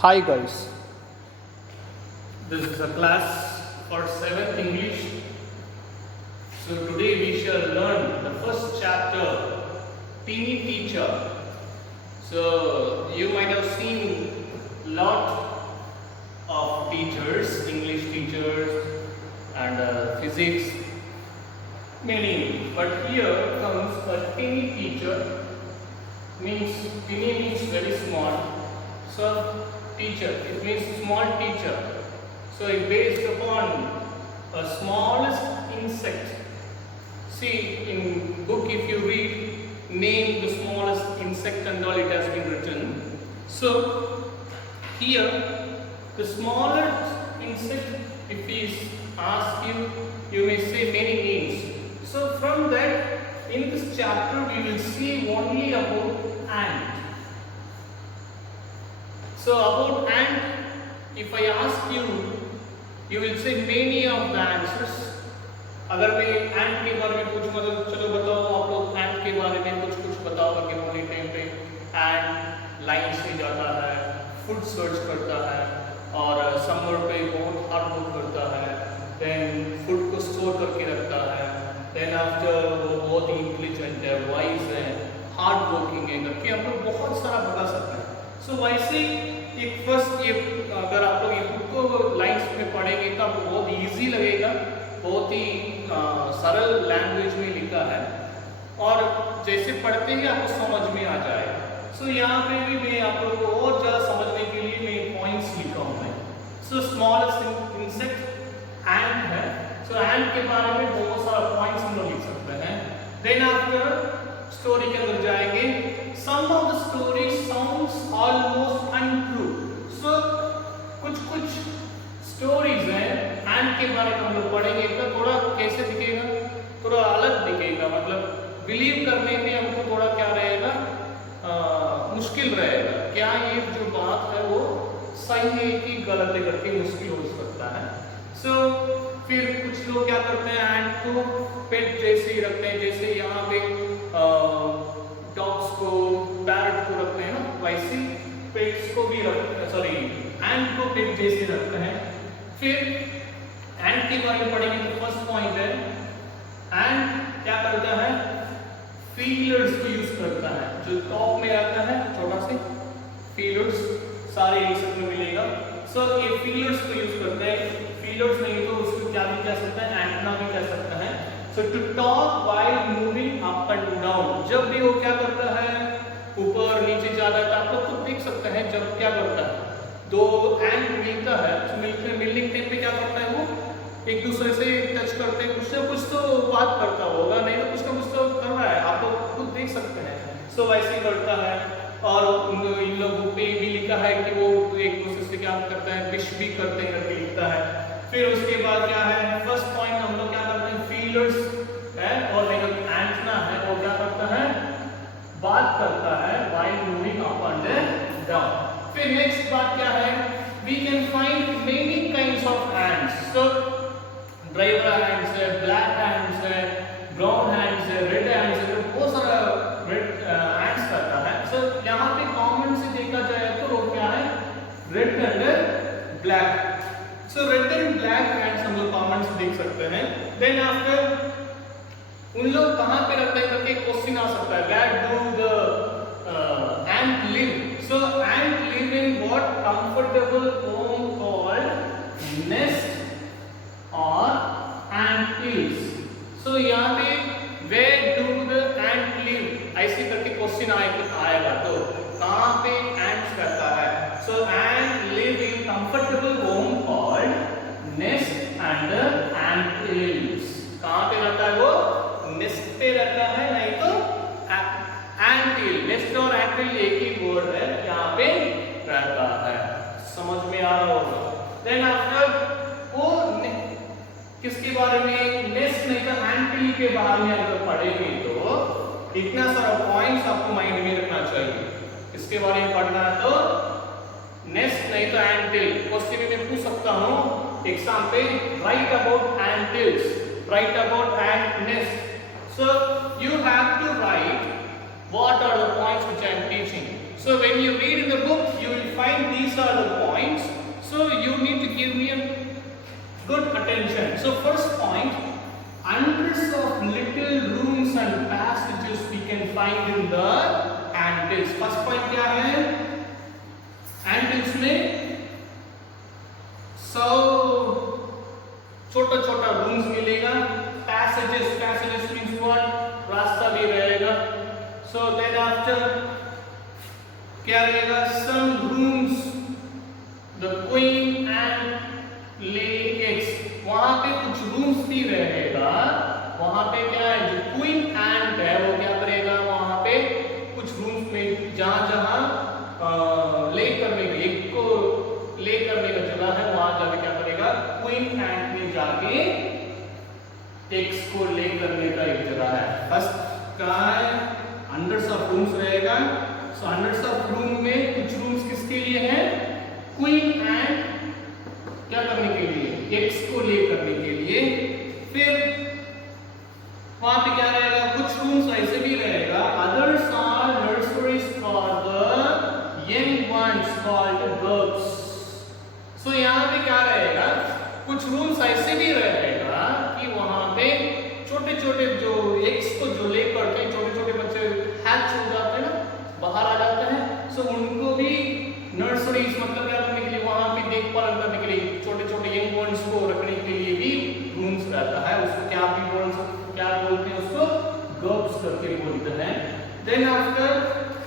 Hi guys. This is a class for 7th English. So today we shall learn the first chapter, Teeny Teacher. So you might have seen lot of teachers, English teachers and physics, many. But here comes a teeny teacher. Teeny means very small. So teacher, it means small teacher. So it based upon a smallest insect. See, in book if you read, name the smallest insect and all, it has been written. So here the smallest insect, if he asks you, you may say many names. So from that, in this chapter we will see only about ant. So about ant, if I ask you, you will say many of the answers. अगर मैं ant के बारे में पूछूंगा तो चलो बताओ आप लोग ant के बारे में कुछ बताओ करके बोलने टाइम पे ant लाइन से जाता है, फूड सर्च करता है और समर पे बहुत हार्ड वर्क करता है, देन फूड को स्टोर करके रखता है, देन आफ्टर वो बहुत इंटेलिजेंट है, वाइज है, हार्ड वर्किंग है करके हम लोग बहुत सारा बता सकते हैं. सो वैसे एक फर्स्ट ये अगर आप लोग ये बुक को लाइन्स में पढ़ेंगे तो आपको बहुत इजी लगेगा, बहुत ही सरल लैंग्वेज में लिखा है और जैसे पढ़ते ही आपको समझ में आ जाएगा. सो यहाँ पे भी मैं आप लोगों को और ज़्यादा समझने के लिए मैं पॉइंट्स लिखा हूँ मैं. सो स्मॉलेस्ट इंसेक्ट एंट है. सो एंट के बारे में बहुत सारा पॉइंट्स हम लोग लिख सकते हैं. देन आफ्टर स्टोरी के अंदर जाएंगे. Some of the story sounds almost untrue. So कुछ स्टोरीज हैं एंट के बारे में हम लोग पढ़ेंगे तो थोड़ा कैसे दिखेगा, थोड़ा अलग दिखेगा, मतलब बिलीव करने में हमको थोड़ा क्या रहेगा, मुश्किल रहेगा. क्या ये जो बात है वो सही है कि गलत है करके मुश्किल हो सकता है. सो फिर कुछ लोग क्या करते हैं, एंट को पेट जैसे ही रखते हैं, जैसे यहाँ पे डॉग्स को, पैरट को रखते हैं ना, वैसे पेट्स को भी रखते हैं, सॉरी एंट को पेट जैसे रखते हैं. फिर एंट के बारे में पढ़ेंगे तो फर्स्ट पॉइंट है, एंट क्या करता है, फीलर्स को यूज करता है. जो टॉप में रहता है छोटा से फीलर्स, सारे इंसेक्ट में मिलेगा. सो ये फीलर्स को यूज करते हैं. फीलर्स नहीं तो उसको क्या भी कह सकते हैं, एंटना भी कह सकते हैं. So to talk while moving up and down. जब भी वो क्या करता है, ऊपर नीचे जा रहा है, तो आप लोग खुद देख सकते हैं जब क्या करता है, दो एंट मिलता है तो मिलने टाइम पे क्या करता है, वो एक दूसरे से टच करते हैं, कुछ ना कुछ तो बात करता होगा, नहीं तो कुछ ना कुछ तो कर रहा है, आप लोग खुद देख सकते हैं. सो वैसे ही करता है. और इन लोगों पे भी लिखा है कि वो एक दूसरे से क्या करते हैं, विश भी करते हैं करके लिखता है. फिर उसके बाद क्या है, फर्स्ट पॉइंट हम लोग क्या करते हैं, फीलर्स है और एंटना है, वो क्या करता है, बात करता है while moving up and down. फिर नेक्स्ट बात क्या है, we can find many kinds of ants. So driver ants है, ब्लैक एंट्स है, ब्राउन एंट्स है, रेड एंट्स है, बहुत सारा रेड एंट्स करता है. सो यहाँ पे कॉमन से देखा जाए तो वो क्या है, red and black. So red and black ants हम लोग कॉमन से देख सकते हैं. देन आफ्टर उन लोग कहाँ पे रहते हैं करके क्वेश्चन आ सकता है, where do the ant live. So ant live in what comfortable home called nest or ant hills. So यहाँ पे where do the ant live ऐसे करके क्वेश्चन आएगा तो कहाँ पे ants रहता है. So ant live in comfortable home called nest and ant hills. कहाँ पे रहता है वो, nest पे रहता है, नहीं तो ant hill. nest और ant hill एक ही वर्ड है, यहाँ पे रहता है. समझ में आ रहा होगा. देन आफ्टर वो किसके बारे में, नेस्ट नहीं तो ant hill के बारे में अगर पढ़ेंगे तो इतना सारा पॉइंट्स आपको माइंड में रखना चाहिए. इसके बारे में पढ़ना है तो नेस्ट नहीं तो ant hill. क्वेश्चन में पूछ सकता हूँ एग्जाम पे, right about ant hills, right about ant nest. So you have to write what are the points which I am teaching. So when you read in the book, you will find these are the points. So you need to give me a good attention. So first point, hundreds of little rooms and passages we can find in the ant-hills. First point क्या है? ant-hills में छोटा-छोटा rooms मिलेगा. passages means what? रास्ता भी रहेगा. So then after क्या रहेगा? some rooms the queen ant lay eggs. वहां पे कुछ रूम्स भी रहेगा. वहां पे क्या है, जो क्वीन एंट है वो क्या करेगा, वहां पे कुछ रूम्स में जहां ले करने के एक को ले करने का जगह है, वहां जाके क्या करेगा, क्वीन एंट में जाके एग्स को ले करने का एक जगह है. फर्स्ट का है हंड्रेड्स ऑफ रूम्स रहेगा. सो हंड्रेड्स ऑफ रूम में कुछ रूम्स किसके लिए है, क्वीन एंट क्या करने के लिए, एग्स को ले करने के लिए. फिर वहां पे क्या रहेगा, कुछ रूम्स ऐसे भी रहेगा, others are nurseries for the young ones called girls. So यहाँ पे क्या रहेगा, कुछ रूम्स ऐसे भी रहेगा कि वहां पे छोटे छोटे जो एग्स को जो ले करते हैं, छोटे छोटे बच्चे हैच हो जाते हैं ना, बाहर आ जाते हैं. सो उनको भी नर्सरीज मतलब क्या करने के लिए, वहां पे देखभाल करने के लिए, छोटे छोटे यंग वंस को रखने के लिए भी रूम्स रहता है. उसको क्या बोलते हैं, उसको गर्ब्स करके बोलते हैं. देन आफ्टर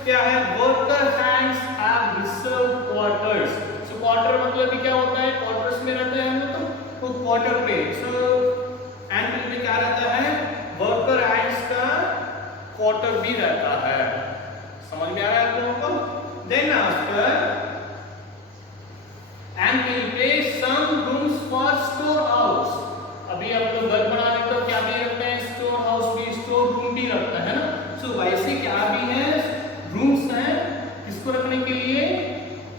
क्या है, worker hands have reserve quarters. So quarter मतलब भी क्या होता है, क्वार्टर्स में रहते हैं हम तो क्वार्टर पे. सो एंड में क्या रहता है, वर्कर हैंड्स का क्वार्टर भी रहता है. समझ में आ रहा है आप लोगों को. Then after and will place some rooms for storehouse. अभी आप लोग घर बनाने तो क्या भी रखते हैं, स्टोर हाउस भी, स्टोर रूम भी रखते हैं ना. सो वैसे क्या भी है, रूम्स हैं किसको रखने के लिए,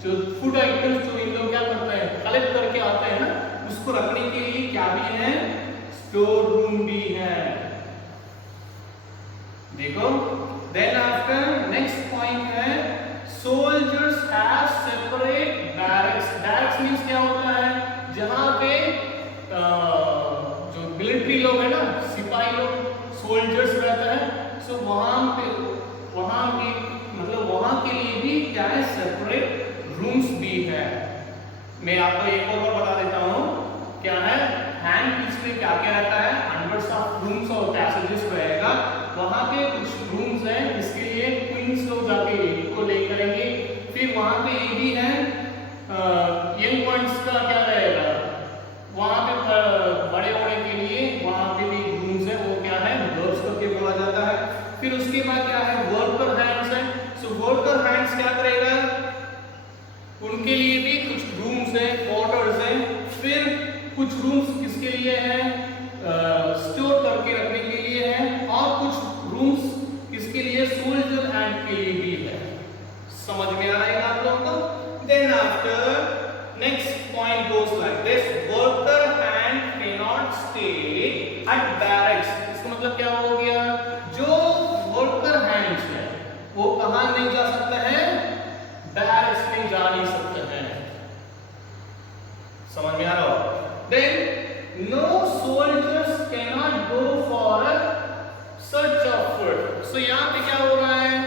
जो फूड आइटम्स जो इन लोग क्या करते हैं, कलेक्ट करके आते हैं ना, उसको रखने के लिए क्या भी है, स्टोर रूम भी है. देखो. देन आफ्टर नेक्स्ट पॉइंट है, soldiers have separate barracks. barracks means क्या होता है, जहां पे जो मिलिट्री लोग है ना, सिपाही लोग, सोल्जर्स रहते हैं. सो वहां की मतलब वहां के लिए भी क्या है, सेपरेट रूम्स भी है. मैं आपको एक और बता देता हूं क्या है. ant-hills में क्या क्या रहता है, हंड्रेड्स ऑफ रूम्स और पैसेजेस रहेगा. वहां पे कुछ रूम्स हैं इसके लिए क्वींस लोग जाके को ले करेंगे. फिर वहां पे ये भी है यंग वंस का क्या रहेगा, वहां पे बड़े होने के लिए वहां पे भी रूम्स है, वो क्या है, गर्ल्स करके बोला जाता है. फिर उसके बाद क्या है, वर्कर हैंड्स है. सो वर्कर हैंड्स क्या करेगा, उनके लिए भी कुछ रूम्स है, क्वार्टर्स है. फिर कुछ रूम्स किसके लिए है, स्टोर करके रखने के लिए है. और कुछ रूम्स किसके लिए, सोल्जर एंड के लिए भी है. समझ में आ रहा है आप लोगों को. Then after next point goes like this, worker hand can not stay at barracks. इसका मतलब क्या हो गया, जो वर्कर हैंड्स है वो कहां नहीं जा सकते हैं, बैरक्स में जा नहीं सकते हैं. समझ में आ रहा हो. Then no soldiers can not go for a search of food. So यहाँ पे क्या हो रहा है,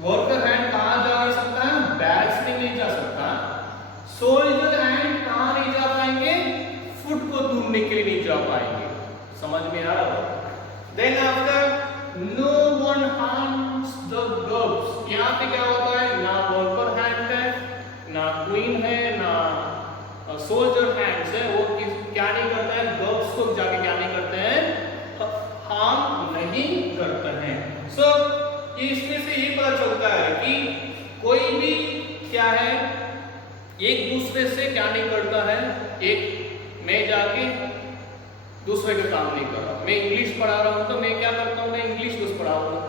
वर्कर हैंड कहां जा नहीं सकता है, बैरक्स में नहीं जा सकता. सोल्जर हैंड कहां नहीं जा पाएंगे, फूड को ढूंढने के लिए नहीं जा पाएंगे. समझ में आ रहा है. Then after no one harms the girls. यहाँ पे क्या होता है, ना वर्कर हैंड है, ना क्वीन है, ना सोल्जर हैंड्स है. वो क्या नहीं करता है, गर्ल्स को जाके क्या नहीं करते हैं, हार्म नहीं करते हैं. सो इसमें से ये पता चलता है कि कोई भी क्या है, एक दूसरे से क्या नहीं करता है. एक मैं जाके दूसरे का काम नहीं कर रहा. मैं इंग्लिश पढ़ा रहा हूँ तो मैं क्या करता हूँ, मैं इंग्लिश बस पढ़ा रहा हूँ,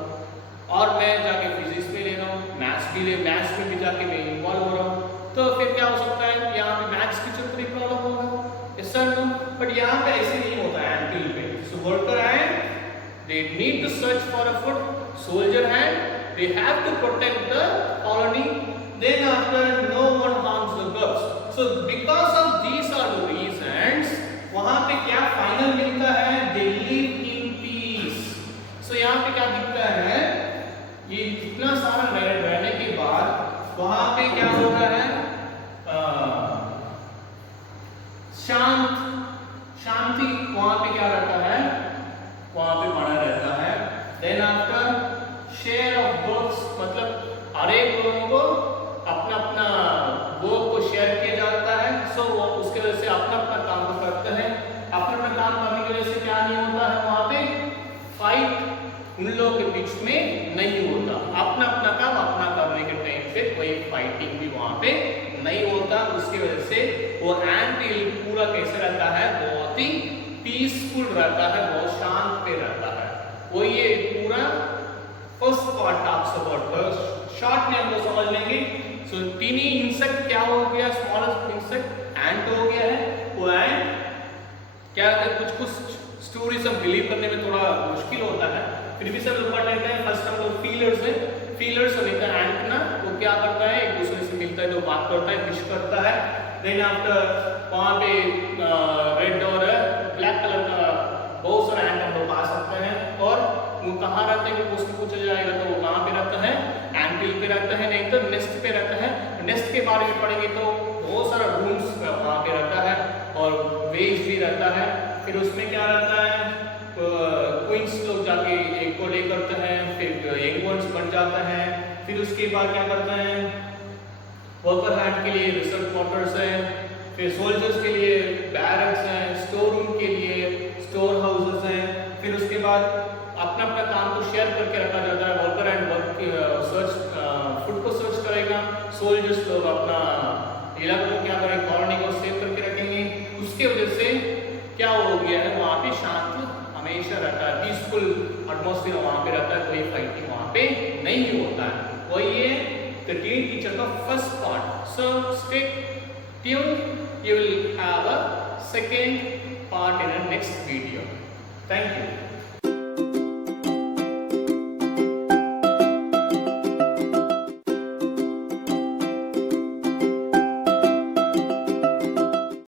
और मैं जाके फिजिक्स में ले रहा हूँ, मैथ्स में भी जाके मैं इन्वॉल्व हो रहा हूँ. तो फिर क्या हो सकता है, यहाँ पे मैथ्स टीचर को भी प्रॉब्लम होगा. Yes sir, no. बट यहाँ पे ऐसे नहीं होता है ant-hill पे. So worker ant they need to search for a food, soldier ant they have to protect the colony. Then after, no one harms the birds. So because of these are the reasons, वहां पे क्या final मिलता है, they live in peace. So यहाँ पे क्या दिखता है, ये इतना सारा रहने के बाद वहां पे क्या होता है, शांति वहां पे क्या रहता है, वहां पे बना रहता है. Then after share of works, मतलब हर एक लोगों को अपना अपना वर्क को शेयर किया जाता है. सो उसके वजह से अपना अपना काम को करते हैं. अपना अपना काम करने की वजह से क्या नहीं होता है, वहां पे फाइट उन लोगों के बीच में नहीं होता. अपना अपना काम अपना करने के टाइम पे कोई फाइटिंग भी वहां पे नहीं होता. उसकी वजह से वो एंट हिल पूरा कैसे रहता है, बहुत ही पीसफुल रहता है, बहुत शांत पे रहता है. वो ये पूरा first part talks about. Short में हम लोग समझ लेंगे. सो टीनी इंसेक्ट क्या हो गया, स्मॉलेस्ट इंसेक्ट एंट हो गया है. वो एंट क्या है, कुछ कुछ स्टोरीज हम बिलीव करने में थोड़ा मुश्किल होता है, फिर भी सब लोग पढ़ लेते हैं. फर्स्ट हम लोग फीलर्स है, फीलर्स लेकर एंट ना वो क्या करता है, एक दूसरे से मिलता है, जो बात करता है, विश करता है. देन आफ्टर वहाँ पे रेड और ब्लैक कलर का बहुत सारा एंट हम लोग पा सकते हैं. और वो कहाँ रहते हैं, उसको पूछा जाएगा तो वो कहाँ पे रहता है, एंट हिल पे रहता है, नहीं तो नेस्ट पे रहता है. नेस्ट के बारे में पढ़ेंगे तो बहुत सारा रूम्स वहाँ पे रहता है और वेज भी रहता है. फिर उसमें क्या रहता है, क्वींस लोग जाके एक को ले करते हैं, फिर यंग वंस बन जाता है. फिर उसके बाद क्या करते हैं, वर्कर हैंड के लिए रिसर्च क्वार्टर्स है, फिर सोल्जर्स के लिए बैरक्स हैं, स्टोर रूम के लिए स्टोर हाउसेस हैं. फिर उसके बाद अपना अपना काम को शेयर करके रखा जाता है. वर्कर एंड वर्क की सर्च फूड को सर्च करेगा, सोल्जर्स लोग अपना इलाके को क्या करेंगे, कॉलोनी को सेव करके रखेंगे. उसके वजह से क्या हो गया है, वहाँ पे शांत हमेशा रहता है, पीसफुल एटमॉस्फेयर वहाँ पे रहता है, कोई फाइटिंग वहाँ पे नहीं होता है. वही ये the teen teacher का first part. So stay tuned, you will have a second part in the next video. Thank you.